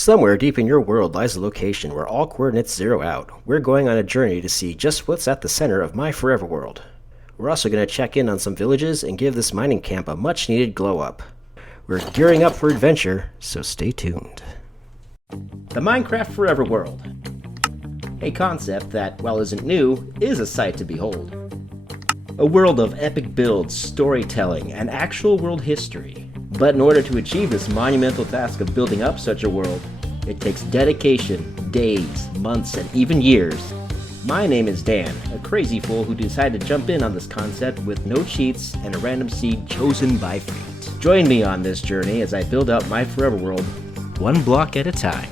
Somewhere deep in your world lies a location where all coordinates zero out. We're going on a journey to see just what's at the center of my forever world. We're also going to check in on some villages and give this mining camp a much needed glow up. We're gearing up for adventure, so stay tuned. The Minecraft Forever World. A concept that, while isn't new, is a sight to behold. A world of epic builds, storytelling, and actual world history. But in order to achieve this monumental task of building up such a world, it takes dedication, days, months, and even years. My name is Dan, a crazy fool who decided to jump in on this concept with no cheats and a random seed chosen by fate. Join me on this journey as I build up my forever world, one block at a time.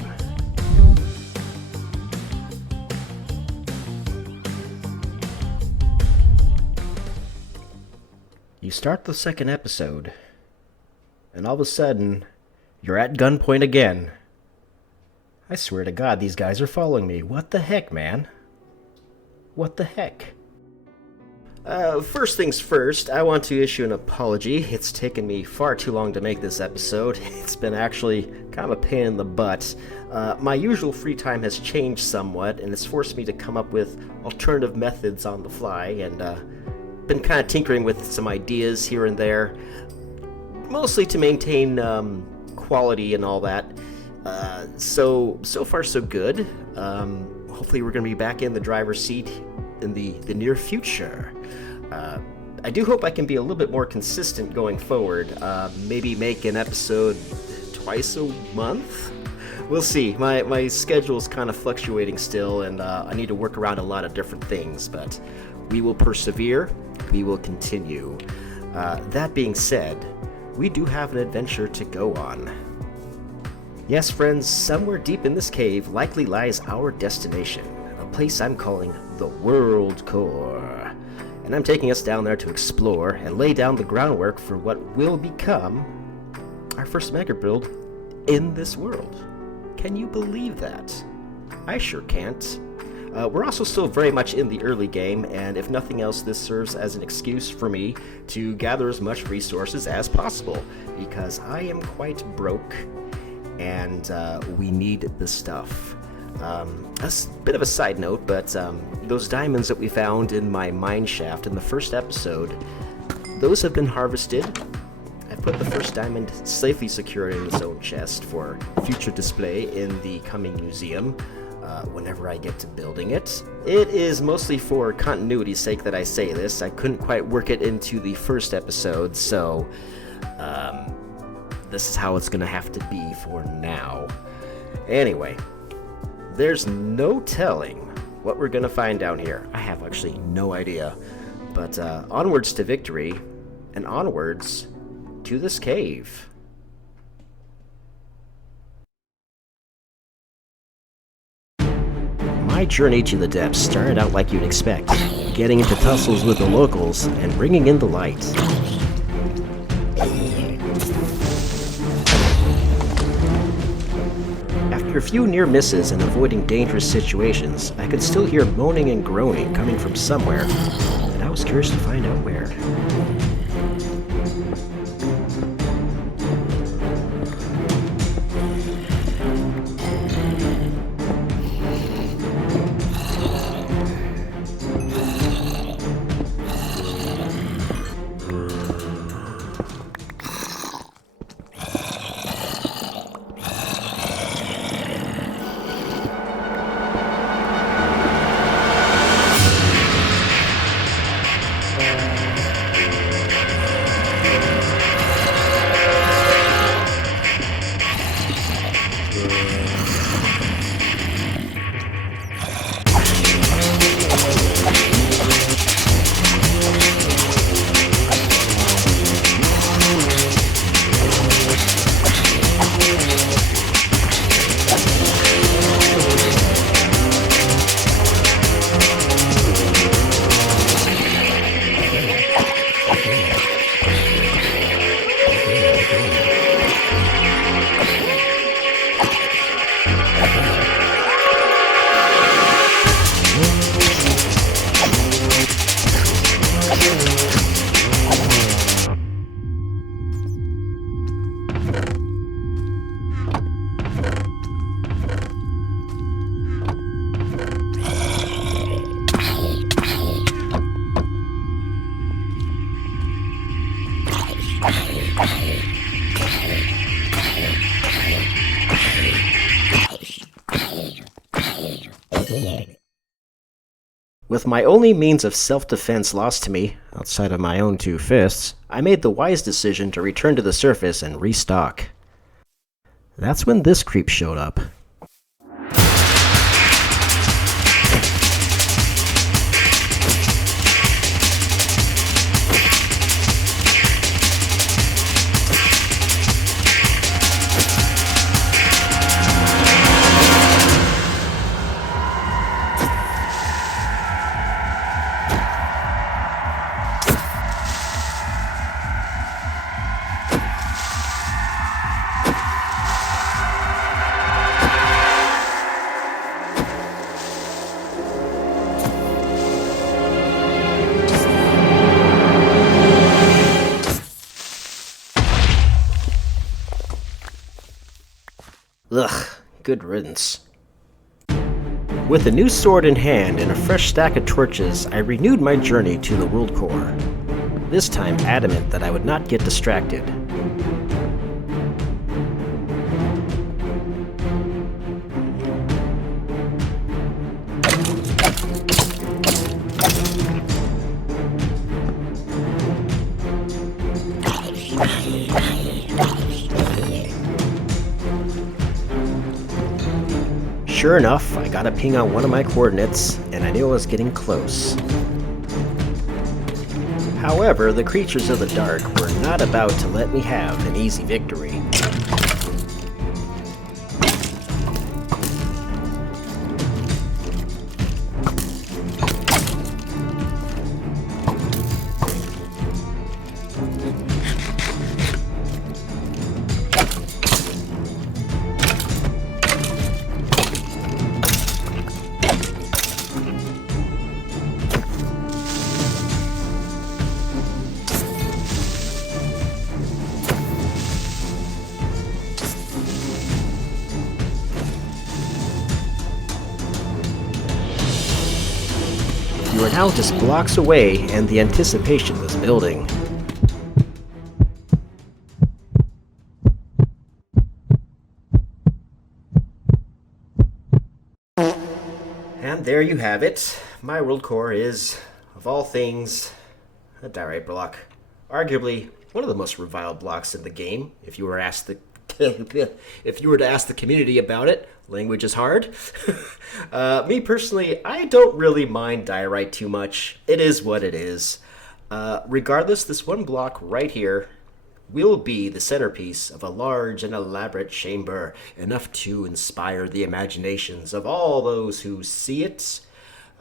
You start the second episode, and all of a sudden, you're at gunpoint again. I swear to God, these guys are following me. What the heck, man? What the heck? First things first, I want to issue an apology. It's taken me far too long to make this episode. It's been actually kind of a pain in the butt. My usual free time has changed somewhat, and it's forced me to come up with alternative methods on the fly, and been kind of tinkering with some ideas here and there, mostly to maintain quality and all that. So far so good. Hopefully we're going to be back in the driver's seat in the near future. I do hope I can be a little bit more consistent going forward. Maybe make an episode twice a month? We'll see. My schedule's kind of fluctuating still, and I need to work around a lot of different things, but we will persevere. We will continue. That being said, we do have an adventure to go on. Yes, friends, somewhere deep in this cave likely lies our destination, a place I'm calling the World Core. And I'm taking us down there to explore and lay down the groundwork for what will become our first mega build in this world. Can you believe that? I sure can't. We're also still very much in the early game, and if nothing else, this serves as an excuse for me to gather as much resources as possible, because I am quite broke, and we need the stuff. A bit of a side note, but those diamonds that we found in my mine shaft in the first episode, those have been harvested. I put the first diamond safely secured in its own chest for future display in the coming museum. Whenever I get to building it. It is mostly for continuity's sake that I say this. I couldn't quite work it into the first episode, so this is how it's gonna have to be for now. Anyway, there's no telling what we're gonna find down here. I have actually no idea. But onwards to victory, and onwards to this cave. My journey to the depths started out like you'd expect, getting into tussles with the locals and bringing in the light. After a few near misses and avoiding dangerous situations, I could still hear moaning and groaning coming from somewhere, and I was curious to find out where. With my only means of self-defense lost to me, outside of my own 2 fists, I made the wise decision to return to the surface and restock. That's when this creep showed up. Ugh, good riddance. With a new sword in hand and a fresh stack of torches, I renewed my journey to the world core. This time adamant that I would not get distracted. Sure enough, I got a ping on one of my coordinates, and I knew I was getting close. However, the creatures of the dark were not about to let me have an easy victory. You were now just blocks away, and the anticipation was building. And there you have it. My world core is, of all things, a diorite block. Arguably one of the most reviled blocks in the game, if you were asked the if you were to ask the community about it. Language is hard. Me personally, I don't really mind diorite too much. It is what it is. Regardless, this one block right here will be the centerpiece of a large and elaborate chamber, enough to inspire the imaginations of all those who see it.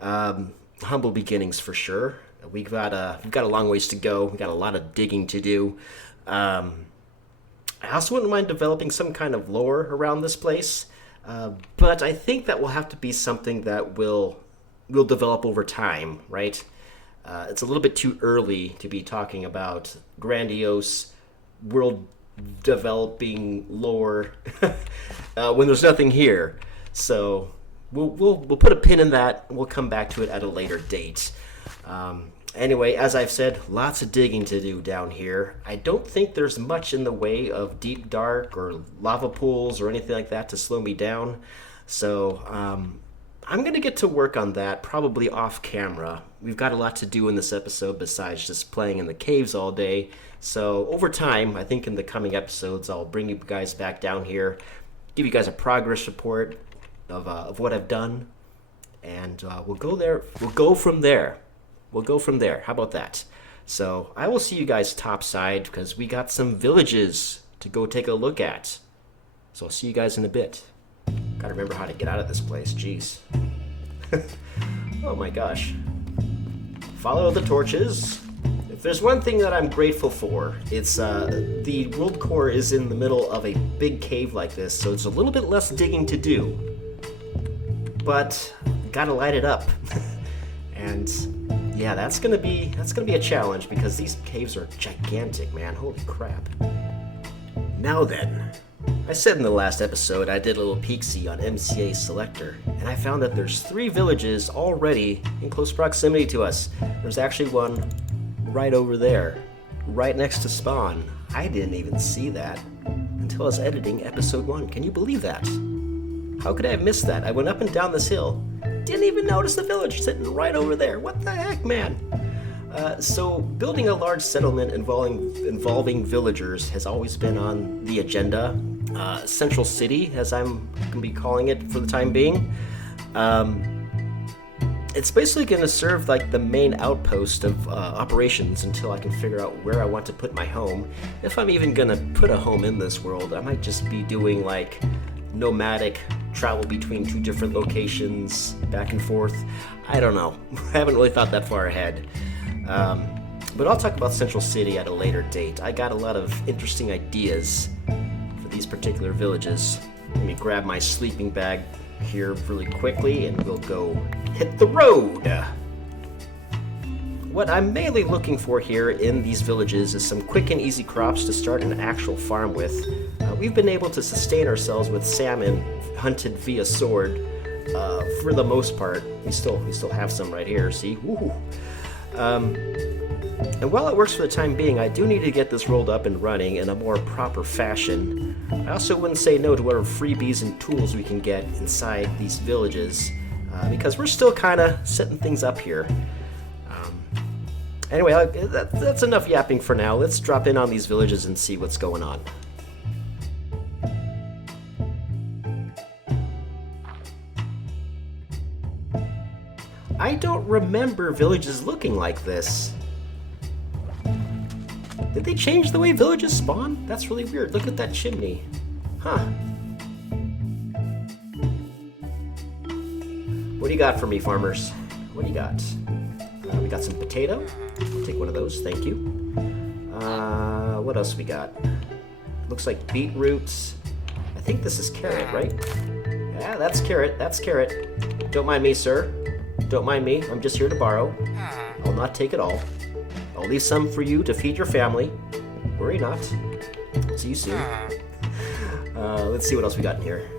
Humble beginnings for sure. We've got a long ways to go. We've got a lot of digging to do. I also wouldn't mind developing some kind of lore around this place, but I think that will have to be something that will develop over time, right? It's a little bit too early to be talking about grandiose world developing lore when there's nothing here. So we'll put a pin in that. We'll come back to it at a later date. Anyway, as I've said, lots of digging to do down here. I don't think there's much in the way of deep dark or lava pools or anything like that to slow me down. So I'm going to get to work on that, probably off camera. We've got a lot to do in this episode besides just playing in the caves all day. So over time, I think in the coming episodes, I'll bring you guys back down here, give you guys a progress report of what I've done, and we'll go there. We'll go from there. How about that? So I will see you guys topside because we got some villages to go take a look at. So I'll see you guys in a bit. Gotta remember how to get out of this place. Jeez. Oh my gosh. Follow the torches. If there's one thing that I'm grateful for, it's the world core is in the middle of a big cave like this, so it's a little bit less digging to do. But gotta light it up. And yeah, that's gonna be a challenge because these caves are gigantic, man. Holy crap. Now then, I said in the last episode I did a little peek-see on MCA Selector, and I found that there's 3 villages already in close proximity to us. There's actually one right over there, right next to spawn. I didn't even see that until I was editing episode 1. Can you believe that? How could I have missed that? I went up and down this hill, didn't even notice the village sitting right over there. What the heck, man? So building a large settlement involving villagers has always been on the agenda. Central City, as I'm going to be calling it for the time being. It's basically going to serve like the main outpost of operations until I can figure out where I want to put my home. If I'm even going to put a home in this world, I might just be doing like nomadic travel between two different locations, back and forth. I don't know. I haven't really thought that far ahead. But I'll talk about Central City at a later date. I got a lot of interesting ideas for these particular villages. Let me grab my sleeping bag here really quickly and we'll go hit the road. What I'm mainly looking for here in these villages is some quick and easy crops to start an actual farm with. We've been able to sustain ourselves with salmon hunted via sword for the most part. We still have some right here, see? Woo-hoo. And while it works for the time being, I do need to get this rolled up and running in a more proper fashion. I also wouldn't say no to whatever freebies and tools we can get inside these villages, because we're still kind of setting things up here. Anyway, that's enough yapping for now. Let's drop in on these villages and see what's going on. I don't remember villages looking like this. Did they change the way villages spawn? That's really weird. Look at that chimney. Huh. What do you got for me, farmers? What do you got? We got some potato. I'll take one of those, thank you. What else we got? Looks like beetroots. I think this is carrot, right? Yeah, that's carrot. That's carrot. Don't mind me, sir. Don't mind me. I'm just here to borrow. I'll not take it all. I'll leave some for you to feed your family. Worry not. See you soon. Let's see what else we got in here.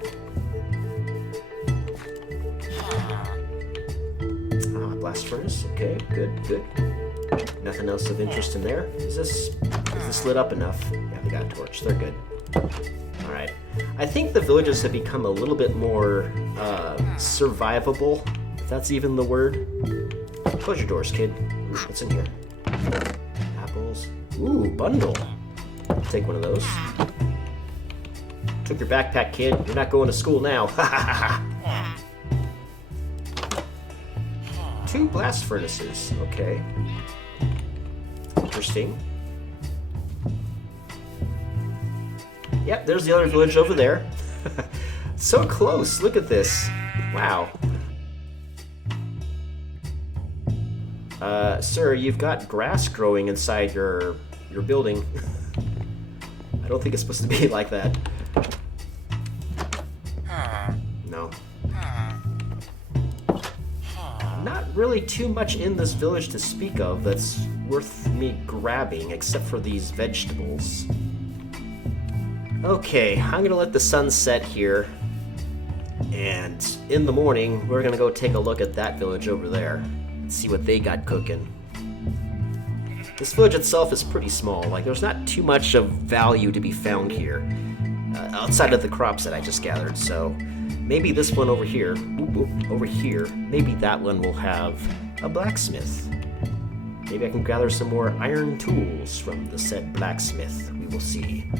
Blast furnace. Okay, good. Nothing else of interest in there. Is this lit up enough? Yeah, they got a torch. They're good. All right. I think the villages have become a little bit more survivable, if that's even the word. Close your doors, kid. Ooh, what's in here? Apples. Ooh, bundle. I'll take one of those. Took your backpack, kid. You're not going to school now. Ha ha ha. 2 blast furnaces. Okay. Interesting. Yep, there's the other village over there. So close. Look at this. Wow. Sir, you've got grass growing inside your building. I don't think it's supposed to be like that. No. Not really too much in this village to speak of that's worth me grabbing, except for these vegetables. Okay, I'm gonna let the sun set here, and in the morning, we're gonna go take a look at that village over there and see what they got cooking. This village itself is pretty small, like there's not too much of value to be found here, outside of the crops that I just gathered, so maybe this one over here, over here, maybe that one will have a blacksmith. Maybe I can gather some more iron tools from the said blacksmith. We will see.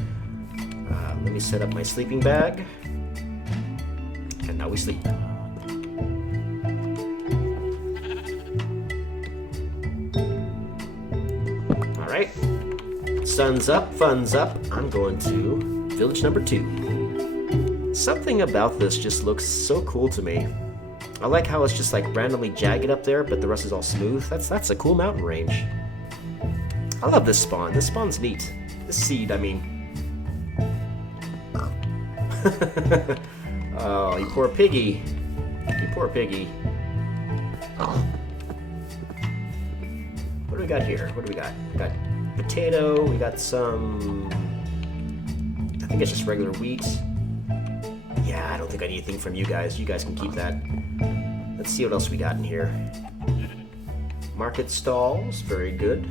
Let me set up my sleeping bag. And now we sleep. Alright. Sun's up, fun's up. I'm going to village number 2. Something about this just looks so cool to me. I like how it's just like randomly jagged up there, but the rest is all smooth. That's a cool mountain range. I love this spawn. This spawn's neat. This seed, I mean. Oh, you poor piggy. You poor piggy. What do we got here? What do we got? We got potato. We got some... I think it's just regular wheat. Yeah, I don't think I need anything from you guys. You guys can keep that. Let's see what else we got in here. Market stalls. Very good.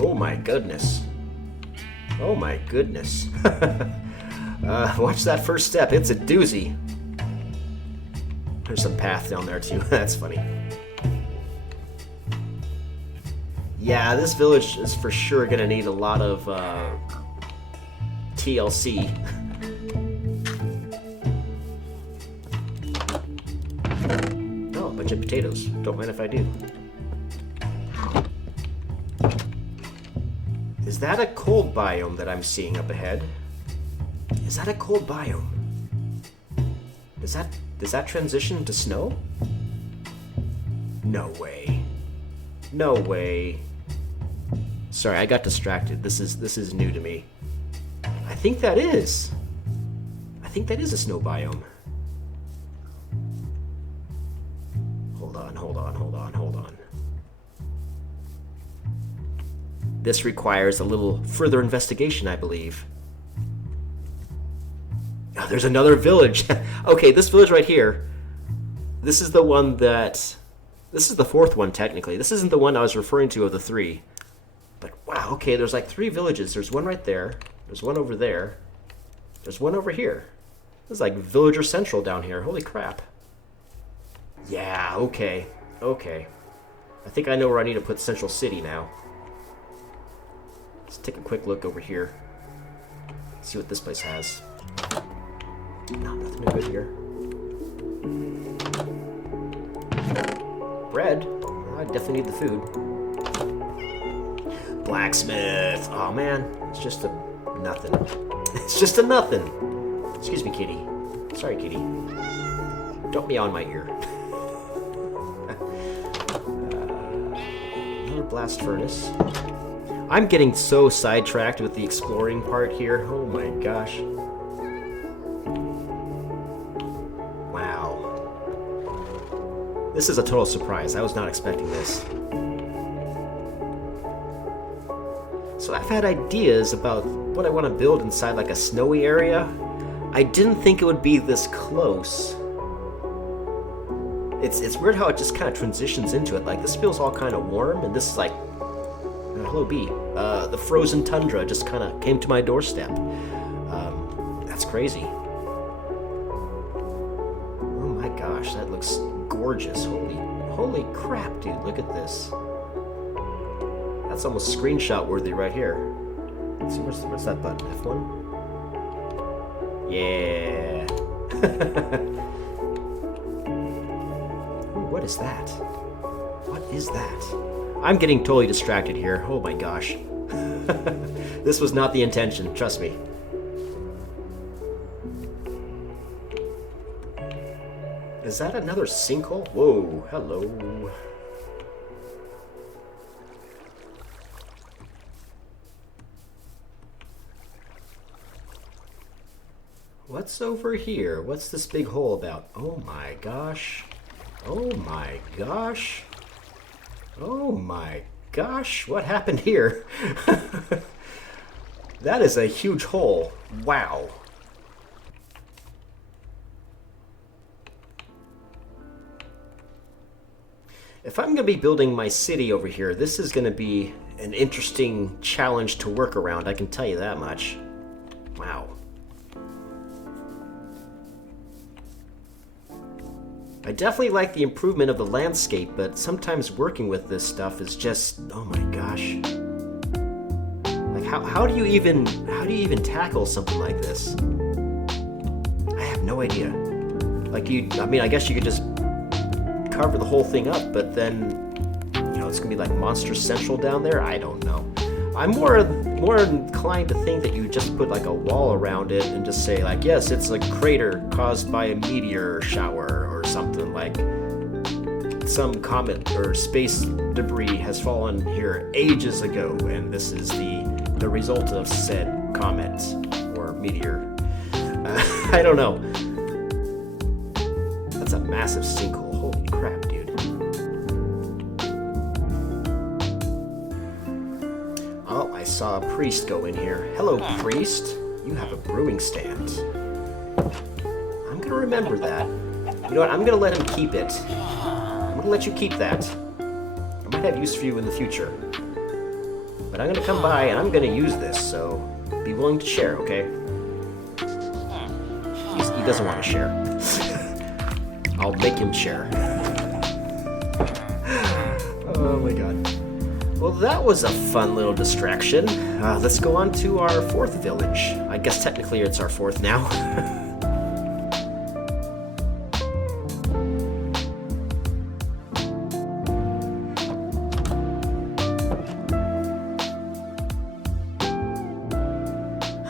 Oh my goodness. Oh my goodness. Watch that first step. It's a doozy. There's a path down there too. That's funny. Yeah, this village is for sure gonna need a lot of TLC. Oh, a bunch of potatoes. Don't mind if I do. Is that a cold biome that I'm seeing up ahead? Is that a cold biome? Does that transition to snow? No way. No way. Sorry, I got distracted. This is new to me. I think that is. I think that is a snow biome. Hold on. This requires a little further investigation, I believe. Oh, there's another village. Okay, this village right here. This is the one that... This is the fourth one, technically. This isn't the one I was referring to of the three. But wow, okay, there's like 3 villages. There's one right there. There's one over there. There's one over here. This is like Villager Central down here. Holy crap. Yeah, okay. Okay. I think I know where I need to put Central City now. Let's take a quick look over here. See what this place has. No, nothing good here. Bread? Well, I definitely need the food. Blacksmith! Oh man, it's just a nothing. It's just a nothing. Excuse me, kitty. Sorry, kitty. Don't meow in my ear. Another blast furnace. I'm getting so sidetracked with the exploring part here. Oh my gosh. Wow. This is a total surprise. I was not expecting this. So I've had ideas about what I want to build inside like a snowy area. I didn't think it would be this close. It's weird how it just kind of transitions into it. Like this feels all kind of warm, and this is like, hello bee. The frozen tundra just kind of came to my doorstep. That's crazy. Oh my gosh, that looks gorgeous. Holy crap, dude! Look at this. That's almost screenshot worthy right here. Let's see, where's that button? F1? Yeah. Ooh, what is that? What is that? I'm getting totally distracted here. Oh my gosh. This was not the intention, trust me. Is that another sinkhole? Whoa, hello. What's over here? What's this big hole about? Oh my gosh. Oh my gosh. Oh my gosh. What happened here? That is a huge hole. Wow. If I'm going to be building my city over here, this is going to be an interesting challenge to work around, I can tell you that much. Wow. I definitely like the improvement of the landscape, but sometimes working with this stuff is just, oh my gosh. Like how do you even tackle something like this? I have no idea. Like I guess you could just cover the whole thing up, but then it's gonna be like Monster Central down there. I don't know. I'm more inclined to think that you just put like a wall around it and just say like, yes, it's a crater caused by a meteor shower or something, like some comet or space debris has fallen here ages ago and this is the result of said comet or meteor. I don't know. That's a massive sinkhole. Holy crap, dude. Oh, I saw a priest go in here. Hello, priest. You have a brewing stand. I'm gonna remember that. You know what? I'm gonna let him keep it. I'm gonna let you keep that. I might have use for you in the future. But I'm gonna come by and I'm gonna use this, so be willing to share, okay? He doesn't want to share. I'll make him share. Oh my god. Well, that was a fun little distraction. Let's go on to our fourth village. I guess technically it's our fourth now.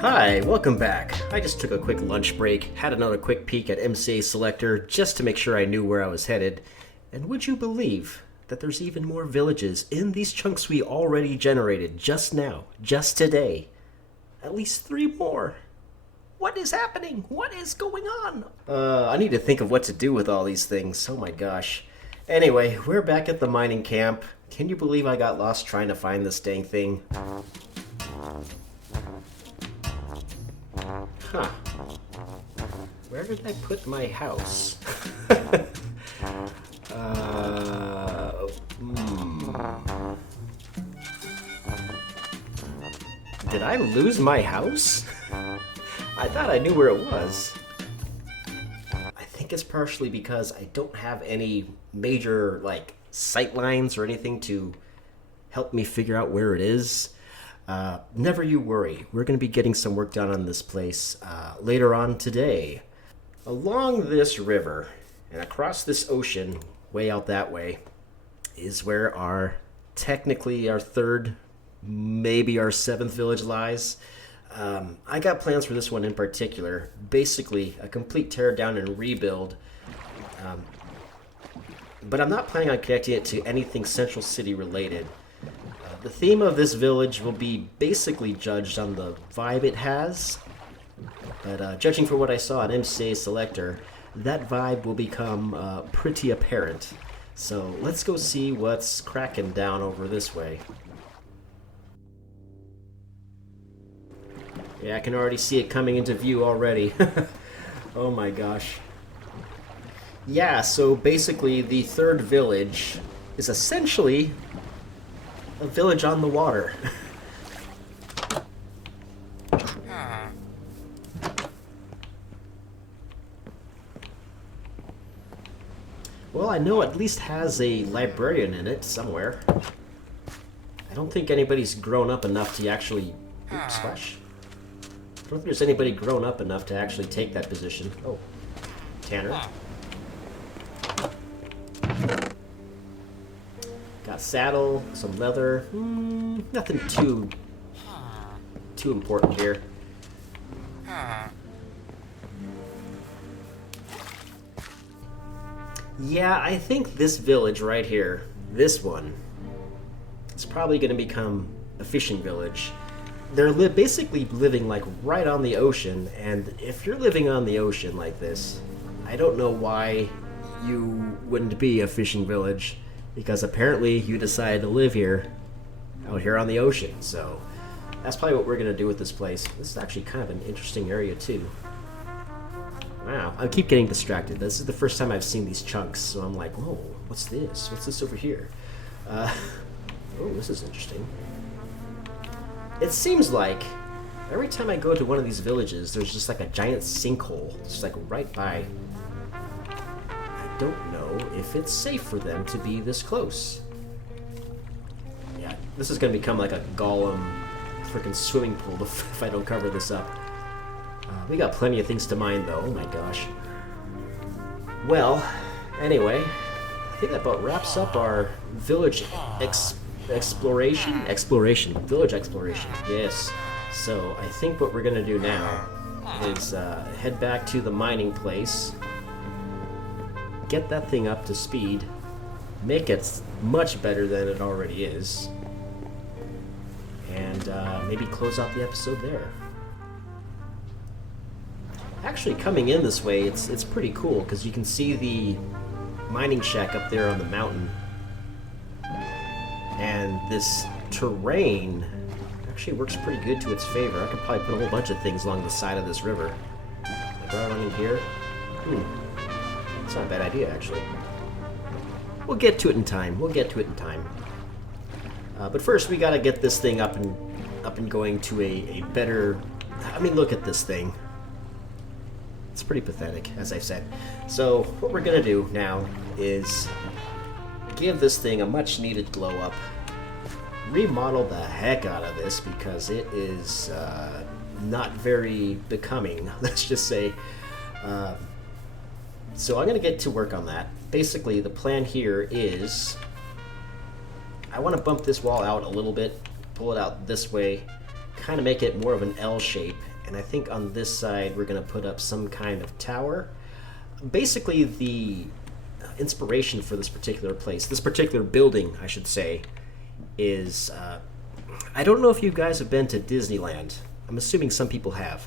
Hi, welcome back. I just took a quick lunch break, had another quick peek at MCA Selector just to make sure I knew where I was headed. And would you believe that there's even more villages in these chunks we already generated just now, just today? At least 3 more. What is happening? What is going on? I need to think of what to do with all these things. Oh my gosh. Anyway, we're back at the mining camp. Can you believe I got lost trying to find this dang thing? Huh. Where did I put my house? Did I lose my house? I thought I knew where it was. I think it's partially because I don't have any major, like, sight lines or anything to help me figure out where it is. Never you worry. We're going to be getting some work done on this place later on today. Along this river and across this ocean, way out that way, is where technically our third, maybe our 7th village lies. I got plans for this one in particular. Basically, a complete tear down and rebuild. But I'm not planning on connecting it to anything Central City related. The theme of this village will be basically judged on the vibe it has, but judging from what I saw on MCA Selector, that vibe will become pretty apparent. So let's go see what's cracking down over this way. Yeah, I can already see it coming into view already. Oh my gosh. Yeah, so basically the third village is essentially a village on the water. Well, I know it at least has a librarian in it somewhere. I don't think anybody's grown up enough to actually... Oops, slash. I don't think there's anybody grown up enough to actually take that position. Oh, Tanner. Got saddle, some leather. Nothing too important here. Yeah, I think this village right here, this one, is probably going to become a fishing village. They're basically living like right on the ocean, and if you're living on the ocean like this, I don't know why you wouldn't be a fishing village. Because apparently you decided to live here, out here on the ocean. So that's probably what we're going to do with this place. This is actually kind of an interesting area too. Wow, I keep getting distracted. This is the first time I've seen these chunks, so I'm like, whoa, what's this? What's this over here? Oh, this is interesting. It seems like every time I go to one of these villages, there's just like a giant sinkhole, just like right by. I don't know if it's safe for them to be this close. Yeah, this is going to become like a Gollum freaking swimming pool if I don't cover this up. We got plenty of things to mine though, oh my gosh. Well, anyway, I think that about wraps up our village village exploration, yes. So I think what we're going to do now is head back to the mining place, get that thing up to speed, make it much better than it already is, and maybe close out the episode there. Actually, coming in this way, it's pretty cool because you can see the mining shack up there on the mountain, and this terrain actually works pretty good to its favor. I could probably put a whole bunch of things along the side of this river. Like right along in here. It's not a bad idea, actually. We'll get to it in time. But first, we gotta get this thing up and going to a better. I mean, look at this thing. It's pretty pathetic, as I've said. So what we're gonna do now is give this thing a much needed glow up, remodel the heck out of this because it is not very becoming, let's just say. So I'm gonna get to work on that. Basically the plan here is I want to bump this wall out a little bit, pull it out this way, kind of make it more of an L shape, and I think on this side we're going to put up some kind of tower. Basically the inspiration for this particular place, this particular building I should say, is I don't know if you guys have been to Disneyland. I'm assuming some people have.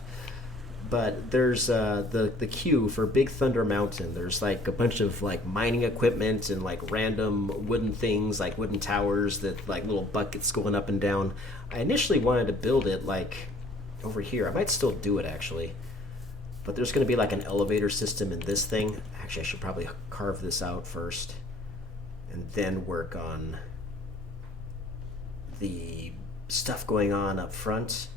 But there's the queue for Big Thunder Mountain. There's like a bunch of like mining equipment and like random wooden things, like wooden towers that like little buckets going up and down. I initially wanted to build it like over here. I might still do it actually. But there's going to be like an elevator system in this thing. Actually, I should probably carve this out first and then work on the stuff going on up front.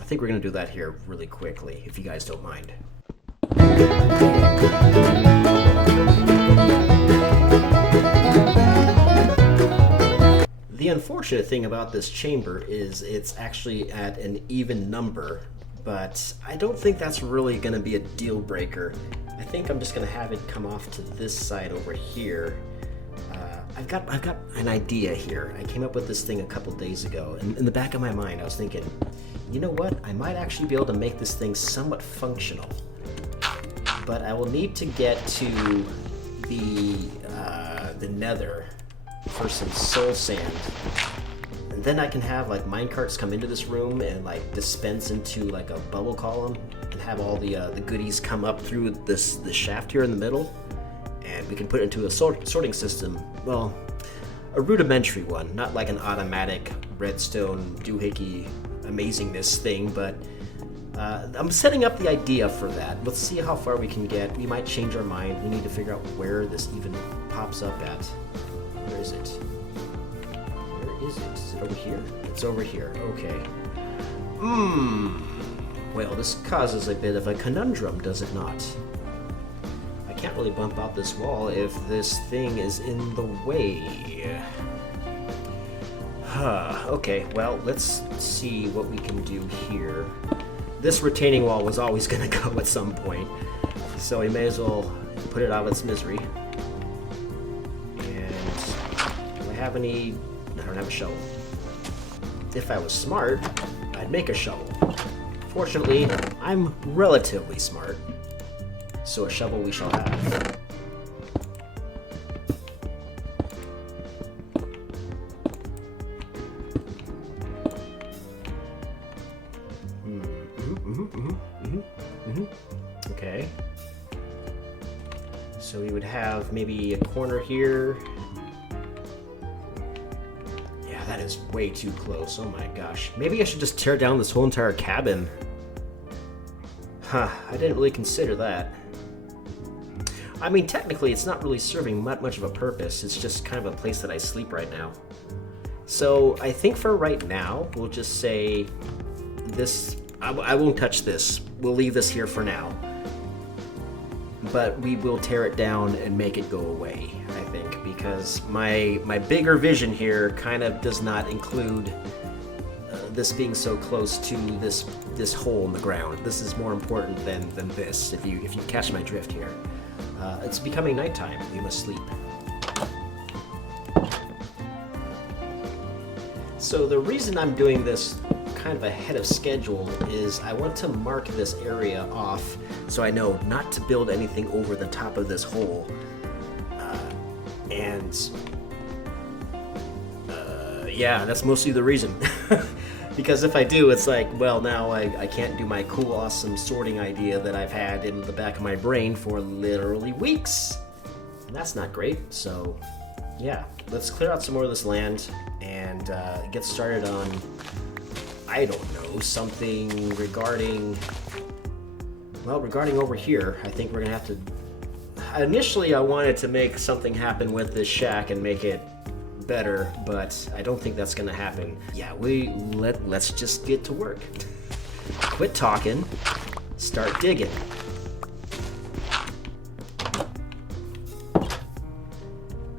I think we're going to do that here really quickly, if you guys don't mind. The unfortunate thing about this chamber is it's actually at an even number, but I don't think that's really going to be a deal breaker. I think I'm just going to have it come off to this side over here. I've got an idea here. I came up with this thing a couple days ago, and in the back of my mind I was thinking, you know what? I might actually be able to make this thing somewhat functional. But I will need to get to the nether for some soul sand. And then I can have like minecarts come into this room and like dispense into like a bubble column and have all the goodies come up through this shaft here in the middle. And we can put it into a sorting system. Well, a rudimentary one, not like an automatic redstone doohickey amazingness thing, but I'm setting up the idea for that. Let's see how far we can get. We might change our mind. We need to figure out where this even pops up at. Where is it? Where is it? Is it over here? It's over here. Okay. Well, this causes a bit of a conundrum, does it not? I can't really bump out this wall if this thing is in the way. Okay, well, let's see what we can do here. This retaining wall was always going to go at some point, so we may as well put it out of its misery. And do I have any... I don't have a shovel. If I was smart, I'd make a shovel. Fortunately, I'm relatively smart, so a shovel we shall have. Okay. So we would have maybe a corner here. Yeah, that is way too close. Oh my gosh. Maybe I should just tear down this whole entire cabin. Huh, I didn't really consider that. I mean, technically, it's not really serving much of a purpose. It's just kind of a place that I sleep right now. So I think for right now, we'll just say this... I won't touch this. We'll leave this here for now. But we will tear it down and make it go away, I think, because my bigger vision here kind of does not include this being so close to this hole in the ground. This is more important than this, if you catch my drift here. It's becoming nighttime. We must sleep. So the reason I'm doing this kind of ahead of schedule is I want to mark this area off so I know not to build anything over the top of this hole. Yeah, that's mostly the reason. Because if I do, it's like, well, now I can't do my cool, awesome sorting idea that I've had in the back of my brain for literally weeks. And that's not great, so yeah. Let's clear out some more of this land and get started on, I don't know, something regarding over here. I think we're gonna have to... Initially, I wanted to make something happen with this shack and make it better, but I don't think that's gonna happen. Yeah, let's just get to work. Quit talking, start digging.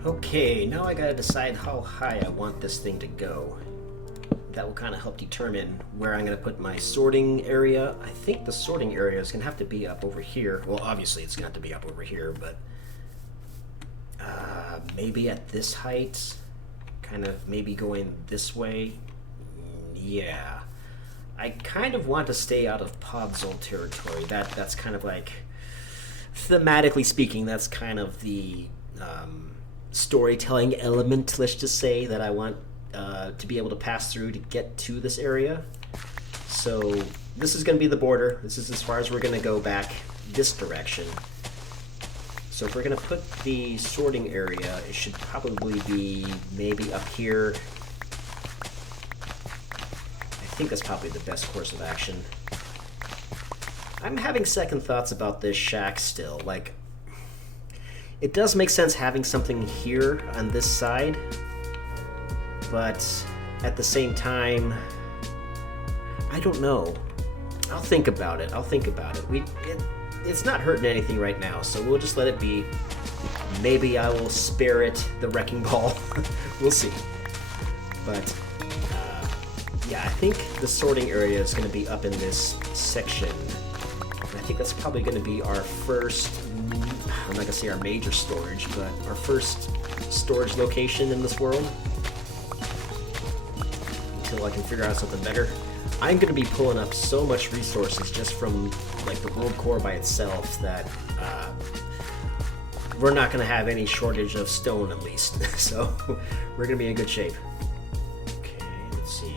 Okay, now I gotta decide how high I want this thing to go. That will kind of help determine where I'm gonna put my sorting area. I think the sorting area is gonna have to be up over here. Well, obviously it's gonna have to be up over here, but maybe at this height, kind of maybe going this way. Yeah, I kind of want to stay out of Podzol territory. That's kind of like, thematically speaking, that's kind of the storytelling element, let's just say, that I want to be able to pass through to get to this area. So this is going to be the border. This is as far as we're going to go back this direction. So if we're going to put the sorting area, it should probably be maybe up here. I think that's probably the best course of action. I'm having second thoughts about this shack still. Like, it does make sense having something here on this side, but at the same time, I don't know. I'll think about it. It's not hurting anything right now, so we'll just let it be. Maybe I will spare it the wrecking ball. We'll see. But yeah, I think the sorting area is going to be up in this section. And I think that's probably going to be our first, I'm not going to say our major storage, but our first storage location in this world. Until I can figure out something better. I'm going to be pulling up so much resources just from like the world core by itself that we're not going to have any shortage of stone, at least. So we're going to be in good shape. Okay, let's see.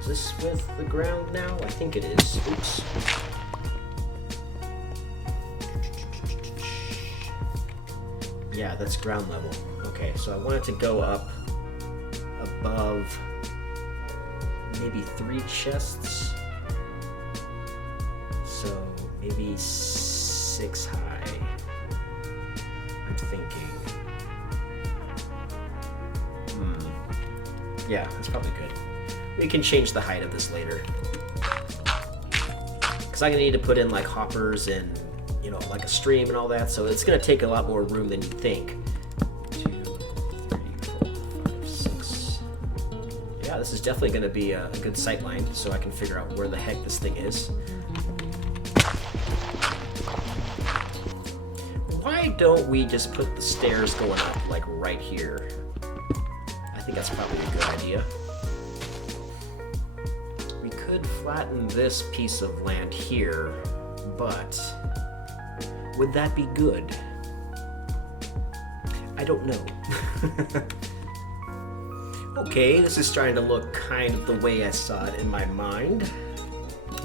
Is this with the ground now? I think it is. Oops. Yeah, that's ground level. Okay, so I want it to go up above maybe 3 chests. So maybe 6 high. I'm thinking. Yeah, that's probably good. We can change the height of this later. Because I'm going to need to put in like hoppers and, you know, like a stream and all that, so it's going to take a lot more room than you think. 2, 3, 4, 5, 6. Yeah, this is definitely going to be a good sight line, so I can figure out where the heck this thing is. Why don't we just put the stairs going up like right here? I think that's probably a good idea. We could flatten this piece of land here, but would that be good? I don't know. Okay, this is starting to look kind of the way I saw it in my mind.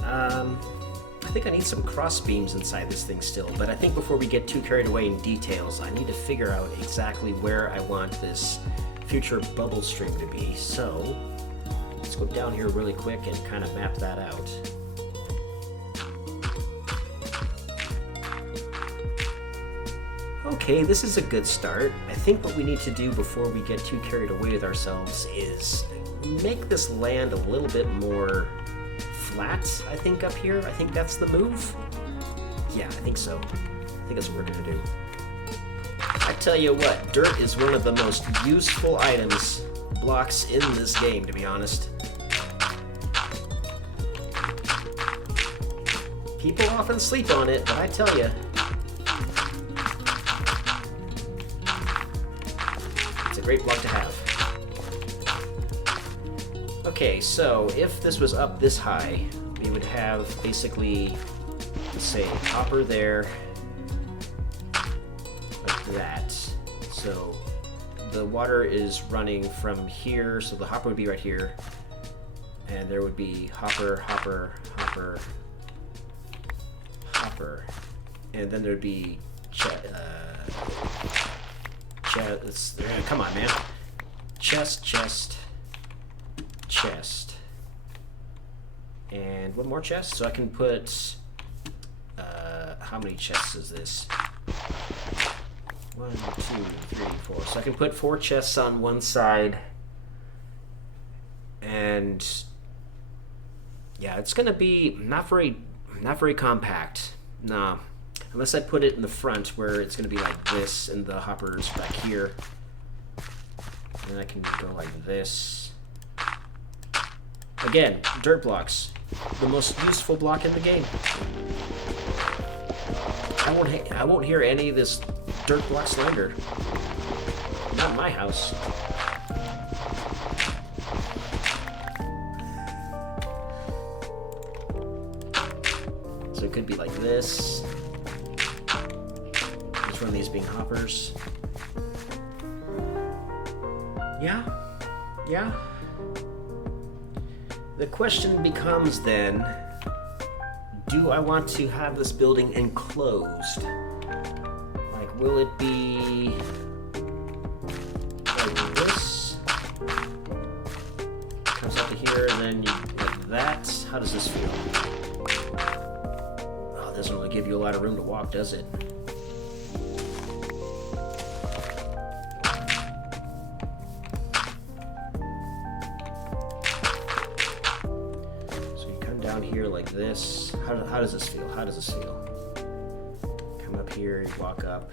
I think I need some cross beams inside this thing still, but I think before we get too carried away in details, I need to figure out exactly where I want this future bubble stream to be. So let's go down here really quick and kind of map that out. Okay, this is a good start. I think what we need to do before we get too carried away with ourselves is make this land a little bit more flat, I think, up here. I think that's the move. Yeah, I think so. I think that's what we're gonna do. I tell you what, dirt is one of the most useful items, blocks in this game, to be honest. People often sleep on it, but I tell you, it's a great block to have. Okay, so if this was up this high, we would have basically, let's say, hopper there, like that. So the water is running from here, so the hopper would be right here, and there would be hopper, hopper, hopper, hopper, and then there'd be come on, man. Chest, chest, chest, and one more chest. So I can put, how many chests is this? 1, 2, 3, 4. So I can put 4 chests on one side, and yeah, it's gonna be not very compact. No, Unless I put it in the front where it's going to be like this and the hopper's back here. And I can go like this. Again, dirt blocks. The most useful block in the game. I won't hear any of this dirt block slander. Not my house. So it could be like this. Each one of these being hoppers. Yeah. The question becomes then, do I want to have this building enclosed? Like, will it be like this? Comes up to here and then you, like that? How does this feel? Oh, it doesn't really give you a lot of room to walk, does it? Here like this. How does this feel? How does this feel? Come up here, you walk up.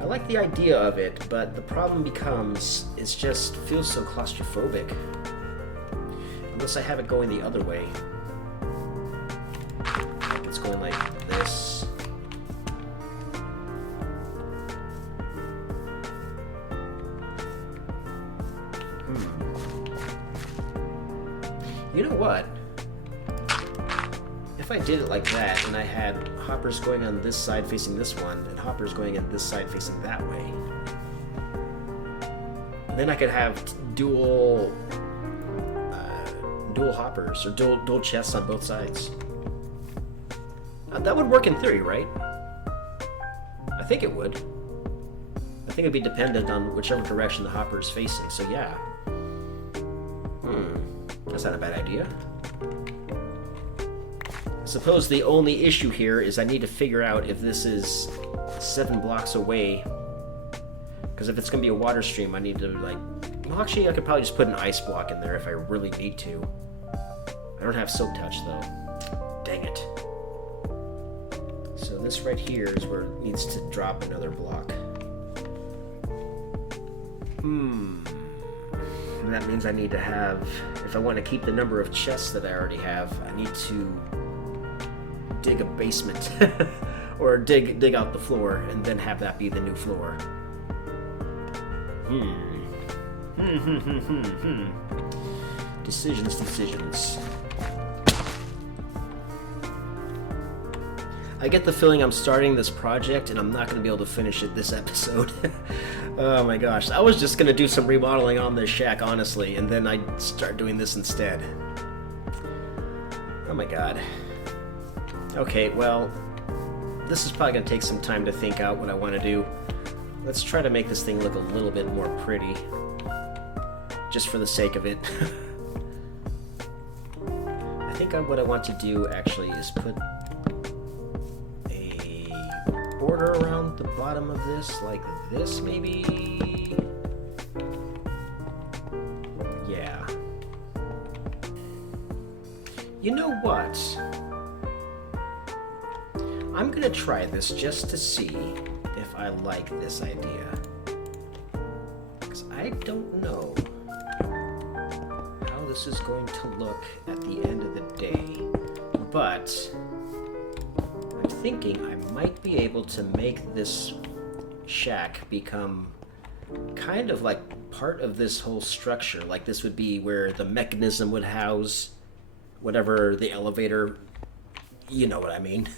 I like the idea of it, but the problem becomes it just feels so claustrophobic. Unless I have it going the other way. Like it's going like this. You know what? If I did it like that, and I had hoppers going on this side facing this one, and hoppers going on this side facing that way, then I could have dual hoppers, or dual chests on both sides. That would work in theory, right? I think it would. I think it would be dependent on whichever direction the hopper is facing, so yeah. That's not a bad idea. I suppose the only issue here is I need to figure out if this is 7 blocks away. Because if it's going to be a water stream, I need to, like... Well, actually, I could probably just put an ice block in there if I really need to. I don't have Silk Touch, though. Dang it. So this right here is where it needs to drop another block. And that means I need to have, if I want to keep the number of chests that I already have, I need to dig a basement or dig out the floor and then have that be the new floor. Decisions. I get the feeling I'm starting this project and I'm not going to be able to finish it this episode. Oh my gosh. I was just going to do some remodeling on this shack, honestly, and then I'd start doing this instead. Oh my god. Okay, well, this is probably going to take some time to think out what I want to do. Let's try to make this thing look a little bit more pretty. Just for the sake of it. I think what I want to do, actually, is put border around the bottom of this, like this, maybe? Yeah. You know what? I'm gonna try this just to see if I like this idea. Because I don't know how this is going to look at the end of the day, but I'm thinking I might be able to make this shack become kind of like part of this whole structure. Like this would be where the mechanism would house whatever the elevator, you know what I mean.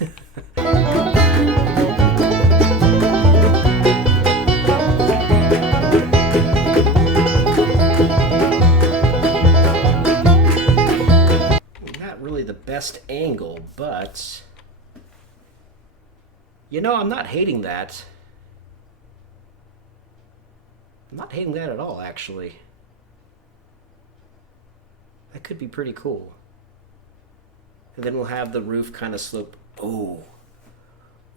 Not really the best angle, but you know, I'm not hating that. I'm not hating that at all, actually. That could be pretty cool. And then we'll have the roof kind of slope. Ooh.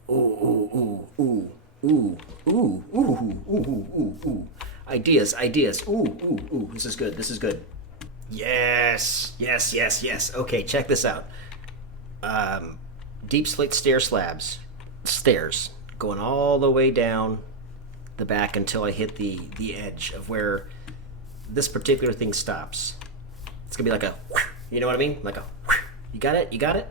Ooh, ooh, ooh, ooh, ooh, ooh, ooh, ooh, ooh, ooh. Ideas, ideas. Ooh, ooh, ooh. This is good. This is good. Yes, yes, yes, yes. Okay, check this out. Deep slate stair slabs, stairs going all the way down the back until I hit the edge of where this particular thing stops. It's gonna be like a, you know what I mean? Like a, you got it? You got it?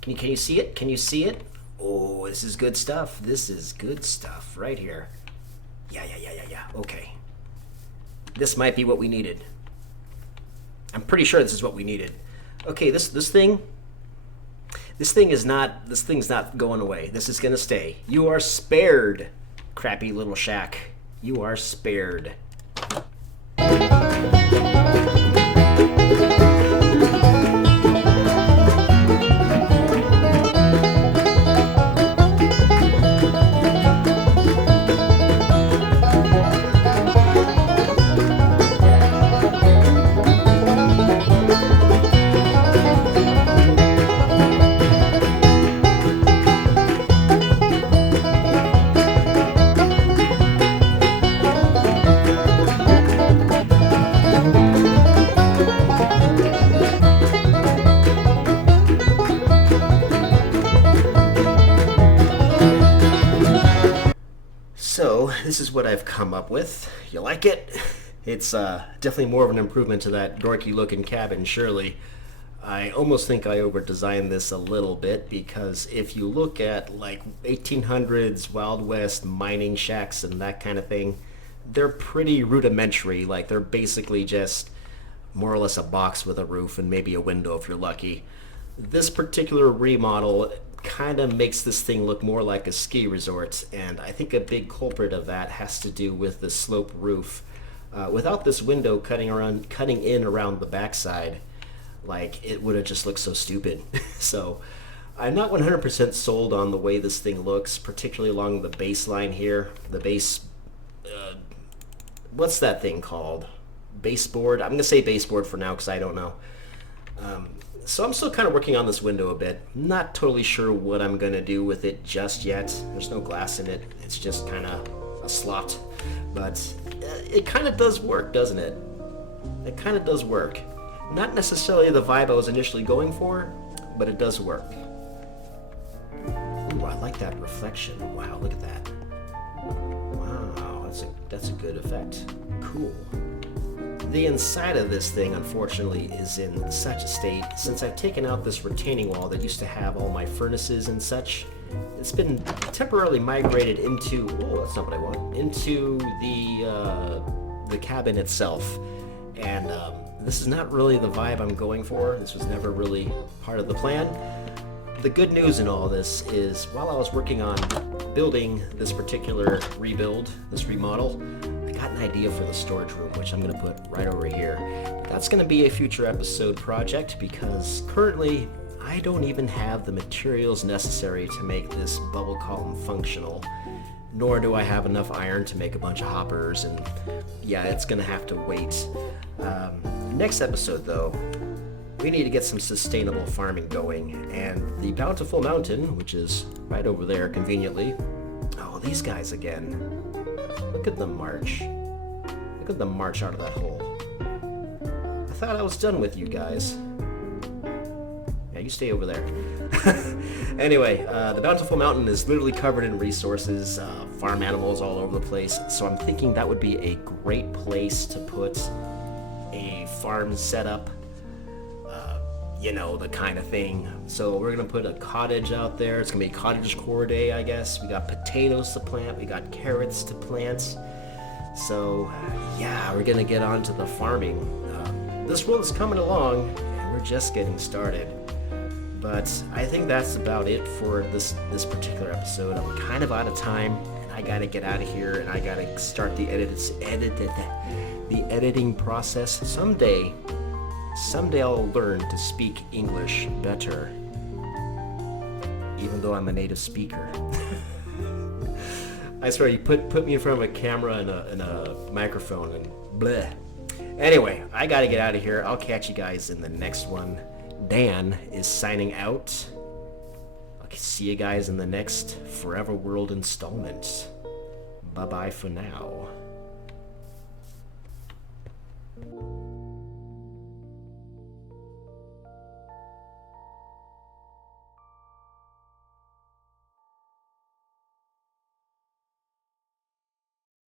Can you see it? Can you see it? Oh, this is good stuff. This is good stuff right here. Yeah, yeah, yeah, yeah, yeah. Okay. This might be what we needed. I'm pretty sure this is what we needed. Okay, this thing's not going away. This is gonna stay. You are spared, crappy little shack. You are spared. So this is what I've come up with. You like it? It's definitely more of an improvement to that dorky looking cabin, surely. I almost think I over-designed this a little bit because if you look at like 1800s Wild West mining shacks and that kind of thing, they're pretty rudimentary. Like they're basically just more or less a box with a roof and maybe a window if you're lucky. This particular remodel kind of makes this thing look more like a ski resort, and I think a big culprit of that has to do with the slope roof. Without this window cutting in around the backside, like it would have just looked so stupid. So I'm not 100% sold on the way this thing looks, particularly along the base line here. The base, what's that thing called? Baseboard? I'm gonna say baseboard for now because I don't know. So I'm still kind of working on this window a bit. Not totally sure what I'm going to do with it just yet. There's no glass in it. It's just kind of a slot. But it kind of does work, doesn't it? It kind of does work. Not necessarily the vibe I was initially going for, but it does work. Ooh, I like that reflection. Wow, look at that. Wow, that's a good effect. Cool. The inside of this thing, unfortunately, is in such a state. Since I've taken out this retaining wall that used to have all my furnaces and such, it's been temporarily migrated into, oh, that's not what I want, into the cabin itself. And this is not really the vibe I'm going for. This was never really part of the plan. The good news in all this is, while I was working on building this particular rebuild, this remodel, I got an idea for the storage room, which I'm going to put right over here. That's going to be a future episode project because currently I don't even have the materials necessary to make this bubble column functional, nor do I have enough iron to make a bunch of hoppers, and yeah, it's going to have to wait. Next episode, though, we need to get some sustainable farming going, and the Bountiful Mountain, which is right over there conveniently. Oh, these guys again. Look at them march. Look at them march out of that hole. I thought I was done with you guys. Yeah, you stay over there. Anyway, the Bountiful Mountain is literally covered in resources, farm animals all over the place, so I'm thinking that would be a great place to put a farm setup. You know, the kind of thing. So we're gonna put a cottage out there. It's gonna be cottage core day, I guess. We got potatoes to plant, we got carrots to plant. So yeah, we're gonna get on to the farming. This world is coming along, and we're just getting started. But I think that's about it for this particular episode. I'm kind of out of time, and I gotta get out of here, and I gotta start the editing process. Someday I'll learn to speak English better, even though I'm a native speaker. I swear, you put me in front of a camera and a microphone and bleh. Anyway, I gotta get out of here. I'll catch you guys in the next one. Dan is signing out. I'll see you guys in the next Forever World installment. Bye-bye for now.